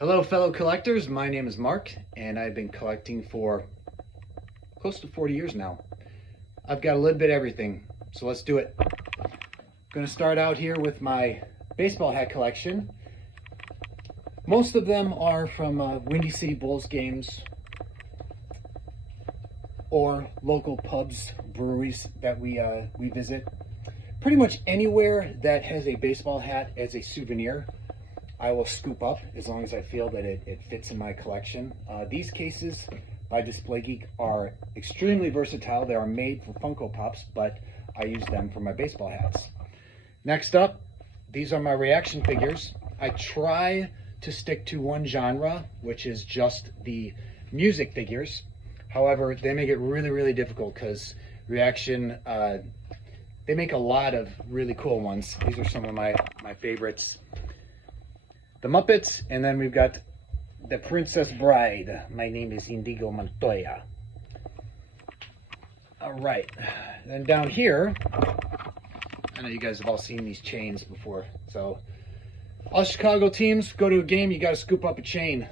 Hello, fellow collectors. My name is Mark, and I've been collecting for close to 40 years now. I've got a little bit of everything, so let's do it. I'm going to start out here with my baseball hat collection. Most of them are from Windy City Bulls games or local pubs, breweries that we visit. Pretty much anywhere that has a baseball hat as a souvenir, I will scoop up as long as I feel that it fits in my collection. These cases by Display Geek are extremely versatile. They are made for Funko Pops, but I use them for my baseball hats. Next up, these are my reaction figures. I try to stick to one genre, which is just the music figures. However, they make it really, really difficult because reaction, they make a lot of really cool ones. These are some of my favorites. The Muppets, and then we've got The Princess Bride. My name is Indigo Montoya. All right, then down here, I know you guys have all seen these chains before, so all Chicago teams, go to a game, you got to scoop up a chain.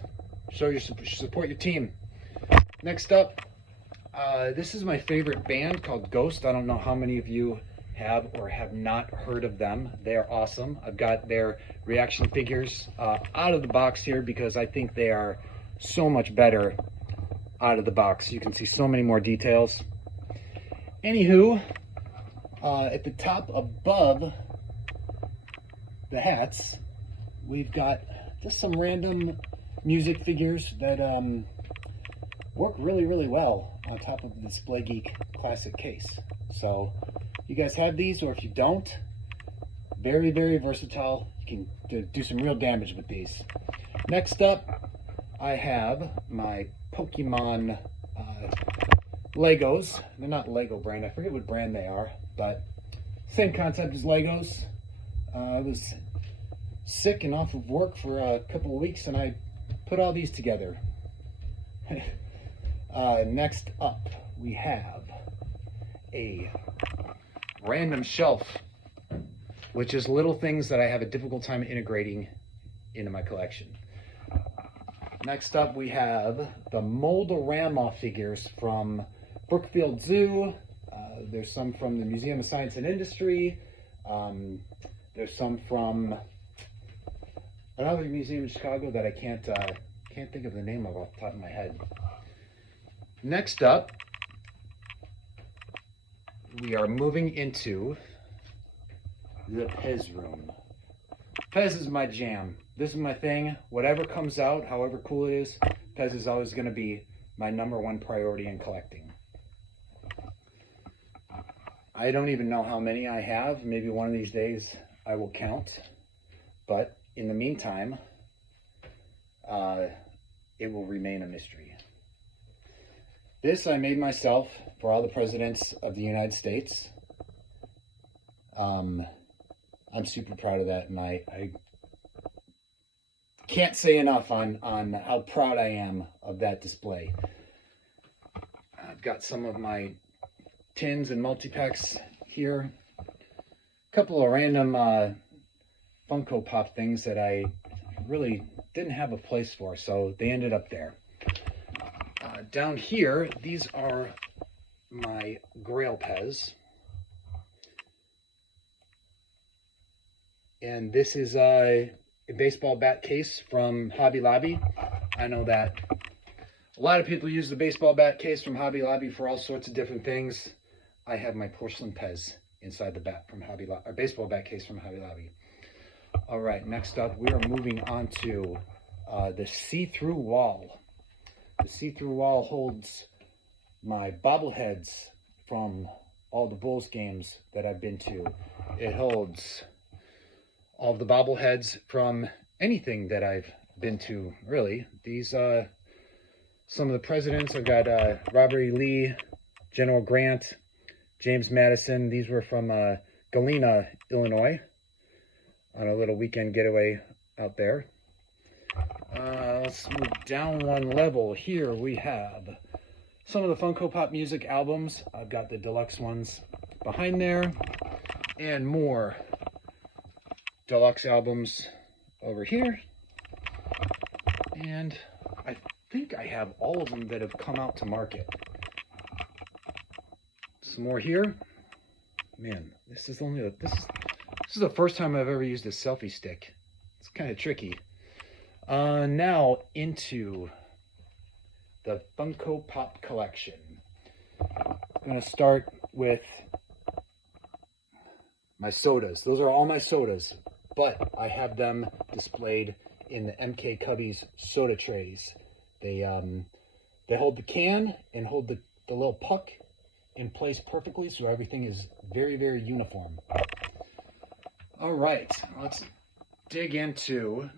Show your support your team. Next up, this is my favorite band called Ghost. I don't know how many of you have or have not heard of them. They are awesome. I've got their reaction figures out of the box here because I think they are so much better out of the box. You can see so many more details. Anywho, at the top above the hats, we've got just some random music figures that work really, really well on top of the Display Geek Classic case. So you guys have these, or if you don't, very, very versatile. You can do some real damage with these. Next up, I have my Pokemon Legos. They're not Lego brand. I forget what brand they are, but same concept as Legos. I was sick and off of work for a couple of weeks, and I put all these together. Next up, we have a random shelf, which is little things that I have a difficult time integrating into my collection. Next up, we have the Mold-A-Rama figures from Brookfield Zoo. There's some from the Museum of Science and Industry. There's some from another museum in Chicago that I can't think of the name of off the top of my head. Next up, we are moving into the Pez room. Pez is my jam. This is my thing. Whatever comes out, however cool it is, Pez is always going to be my #1 priority in collecting. I don't even know how many I have. Maybe one of these days I will count. But in the meantime, it will remain a mystery. This I made myself for all the presidents of the United States. I'm super proud of that, and I can't say enough on how proud I am of that display. I've got some of my tins and multi-packs here. A couple of random Funko Pop things that I really didn't have a place for, so they ended up there. Down here, these are my Grail Pez. And this is a baseball bat case from Hobby Lobby. I know that a lot of people use the baseball bat case from Hobby Lobby for all sorts of different things. I have my porcelain Pez inside the bat from Hobby Lobby, or baseball bat case from Hobby Lobby. All right, next up, we are moving on to the see-through wall. The see-through wall holds my bobbleheads from all the Bulls games that I've been to. It holds all of the bobbleheads from anything that I've been to, really. These, some of the presidents, I've got Robert E. Lee, General Grant, James Madison. These were from Galena, Illinois, on a little weekend getaway out there. Let's move down one level. Here we have some of the Funko Pop music albums. I've got the deluxe ones behind there, and more deluxe albums over here. And I think I have all of them that have come out to market. Some more here. Man, this is the first time I've ever used a selfie stick. It's kind of tricky. Now into the Funko Pop collection. I'm gonna start with my sodas. Those are all my sodas, but I have them displayed in the MK Cubbies soda trays. They hold the can and hold the little puck in place perfectly, so everything is very, very uniform. All right, let's dig into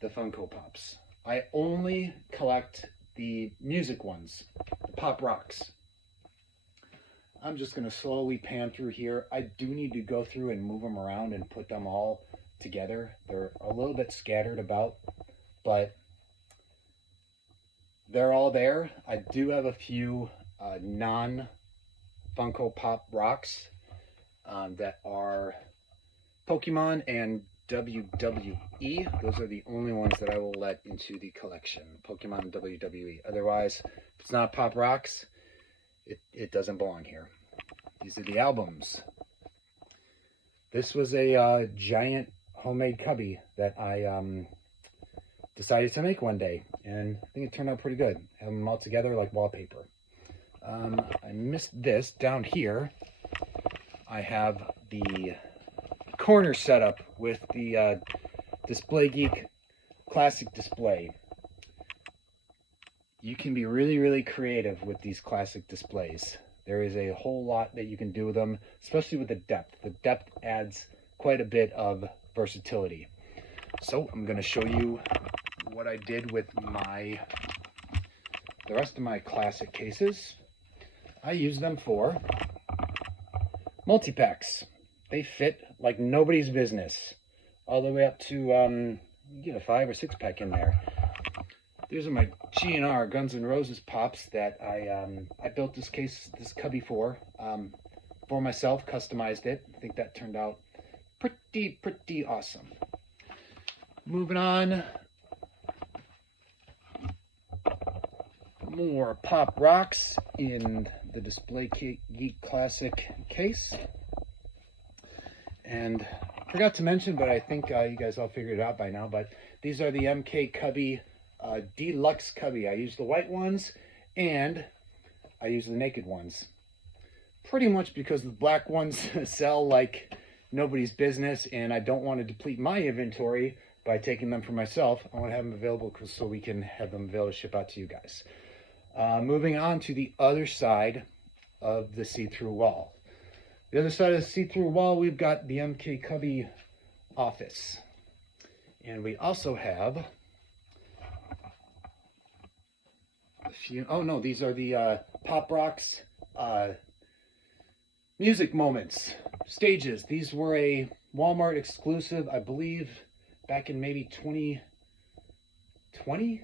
the Funko Pops. I only collect the music ones, the Pop Rocks. I'm just going to slowly pan through here. I do need to go through and move them around and put them all together. They're a little bit scattered about, but they're all there. I do have a few non-Funko Pop Rocks that are Pokemon and WWE. Those are the only ones that I will let into the collection. Pokemon and WWE. Otherwise, if it's not Pop Rocks, it doesn't belong here. These are the albums. This was a giant homemade cubby that I decided to make one day, and I think it turned out pretty good. Have them all together like wallpaper. I missed this down here. I have the corner setup with the Display Geek classic display. You can be really, really creative with these classic displays. There is a whole lot that you can do with them, especially with the depth. The depth adds quite a bit of versatility. So I'm going to show you what I did with the rest of my classic cases. I use them for multi-packs. They fit like nobody's business, all the way up to you get a 5 or 6 pack in there. These are my GNR Guns N' Roses pops that I built this cubby for myself, customized it. I think that turned out pretty awesome. Moving on, more Pop Rocks in the Display Geek Classic case. And I forgot to mention, but I think you guys all figured it out by now, but these are the MK Cubby Deluxe Cubby. I use the white ones and I use the naked ones. Pretty much because the black ones sell like nobody's business, and I don't want to deplete my inventory by taking them for myself. I want to have them available so we can have them available to ship out to you guys. Moving on to the other side of the see-through wall. The other side of the see-through wall, we've got the MK Cubby office. And we also have a few, oh no, these are the Pop Rocks music moments, stages. These were a Walmart exclusive, I believe, back in maybe 2020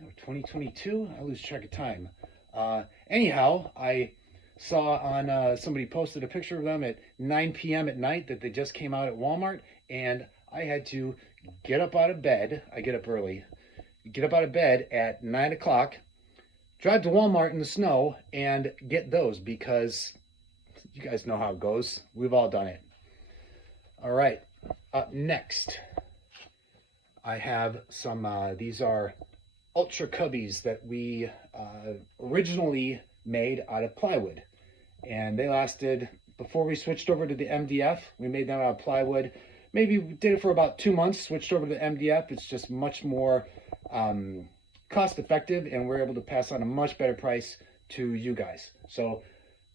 or 2022. I lose track of time. Anyhow, I saw on somebody posted a picture of them at 9 p.m. at night that they just came out at Walmart, and I had to get up out of bed. I get up early. Get up out of bed at 9 o'clock, drive to Walmart in the snow, and get those, because you guys know how it goes. We've all done it. All right, up next, I have some, these are Ultra Cubbies that we originally made out of plywood. And they lasted, before we switched over to the MDF, we made them out of plywood. Maybe we did it for about 2 months, switched over to the MDF. It's just much more cost effective, and we're able to pass on a much better price to you guys. So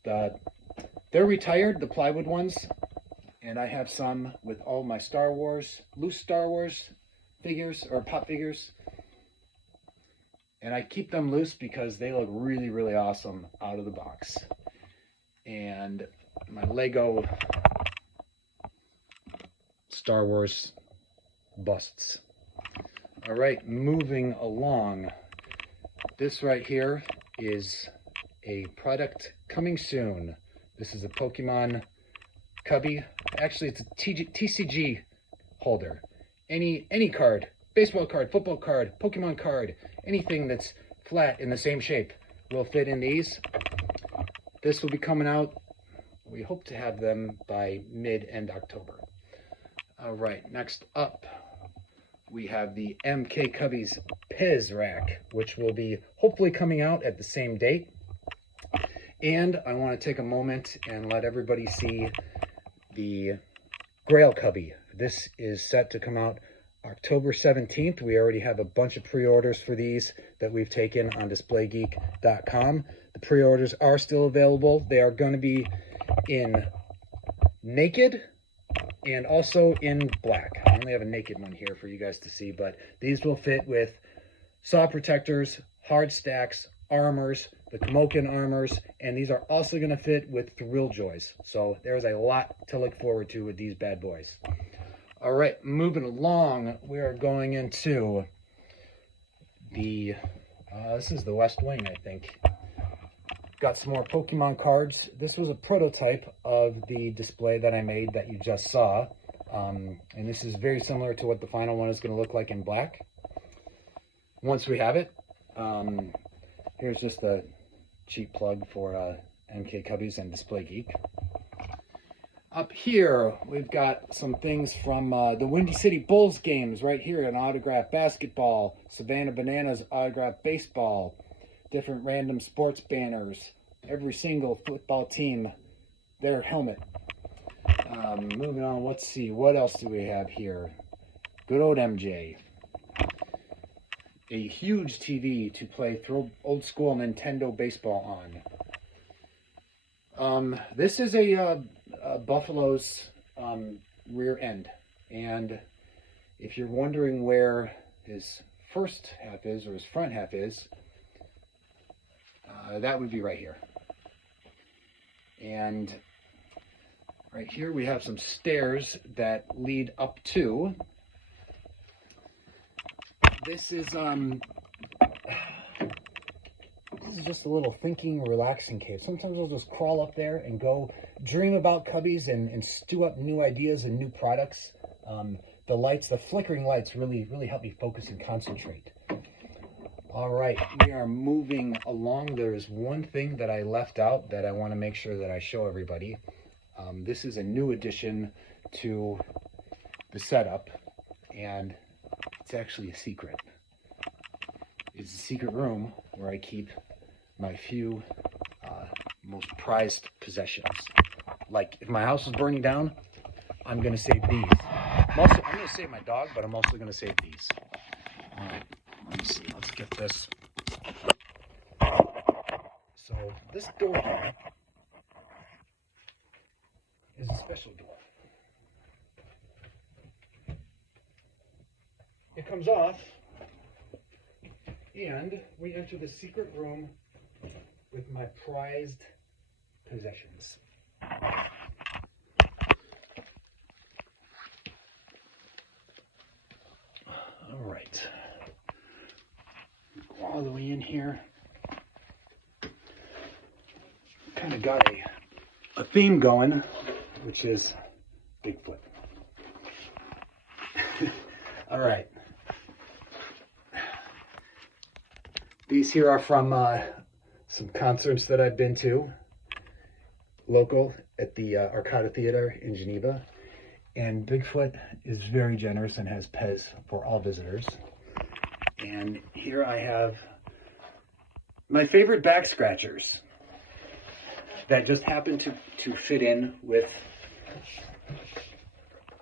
they're retired, the plywood ones, and I have some with all my Star Wars, loose Star Wars figures, or pop figures. And I keep them loose because they look really, really awesome out of the box. And my Lego Star Wars busts. All right, moving along. This right here is a product coming soon. This is a Pokemon Cubby. Actually, it's a TCG holder. Any card baseball card, football card, Pokemon card, anything that's flat in the same shape will fit in these. This will be coming out. We hope to have them by mid-end October. All right, next up, we have the MK Cubbies Pez rack, which will be hopefully coming out at the same date. And I want to take a moment and let everybody see the Grail Cubby. This is set to come out October 17th. We already have a bunch of pre-orders for these that we've taken on DisplayGeek.com. The pre-orders are still available. They are going to be in naked and also in black. I only have a naked one here for you guys to see, but these will fit with saw protectors, hard stacks, armors, the Komoken armors, and these are also going to fit with Thrill Joys. So there's a lot to look forward to with these bad boys. All right, moving along, we are going into the, this is the West Wing, I think. Got some more Pokemon cards. This was a prototype of the display that I made that you just saw. And this is very similar to what the final one is going to look like in black. Once we have it, here's just a cheap plug for MK Cubbies and Display Geek. Up here, we've got some things from the Windy City Bulls games right here, an autographed basketball, Savannah Bananas autographed baseball, different random sports banners, every single football team, their helmet. Moving on, let's see, what else do we have here? Good old MJ. A huge TV to play old school Nintendo baseball on. This is a Buffalo's rear end, and if you're wondering where his first half is or his front half is, that would be right here. And right here we have some stairs that lead up to. This is just a little thinking, relaxing cave. Sometimes I'll just crawl up there and go dream about Cubbies and stew up new ideas and new products. The lights, the flickering lights really help me focus and concentrate. All right, we are moving along. There's one thing that I left out that I want to make sure that I show everybody. This is a new addition to the setup, and it's actually a secret. It's a secret room where I keep my few most prized possessions. Like, if my house is burning down, I'm going to save these. I'm going to save my dog, but I'm also going to save these. All right, let me see. Let's get this. So this door here is a special door. It comes off, and we enter the secret room with my prized possessions. All right. Go all the way in here. Kind of got a theme going, which is Bigfoot. All right. These here are from some concerts that I've been to, local at the Arcada Theater in Geneva. And Bigfoot is very generous and has Pez for all visitors. And here I have my favorite back scratchers that just happen to fit in with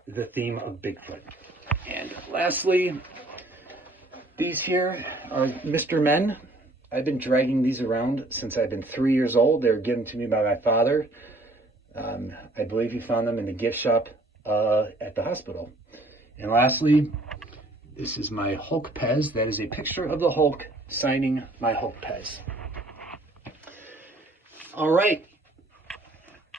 the theme of Bigfoot. And lastly, these here are Mr. Men. I've been dragging these around since I've been 3 years old. They were given to me by my father. I believe he found them in the gift shop at the hospital. And lastly, this is my Hulk Pez. That is a picture of the Hulk signing my Hulk Pez. All right.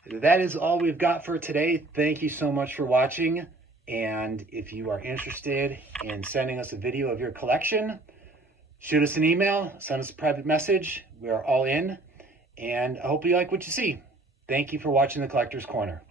That is all we've got for today. Thank you so much for watching. And if you are interested in sending us a video of your collection, shoot us an email, send us a private message. We are all in. And I hope you like what you see. Thank you for watching The Collector's Corner.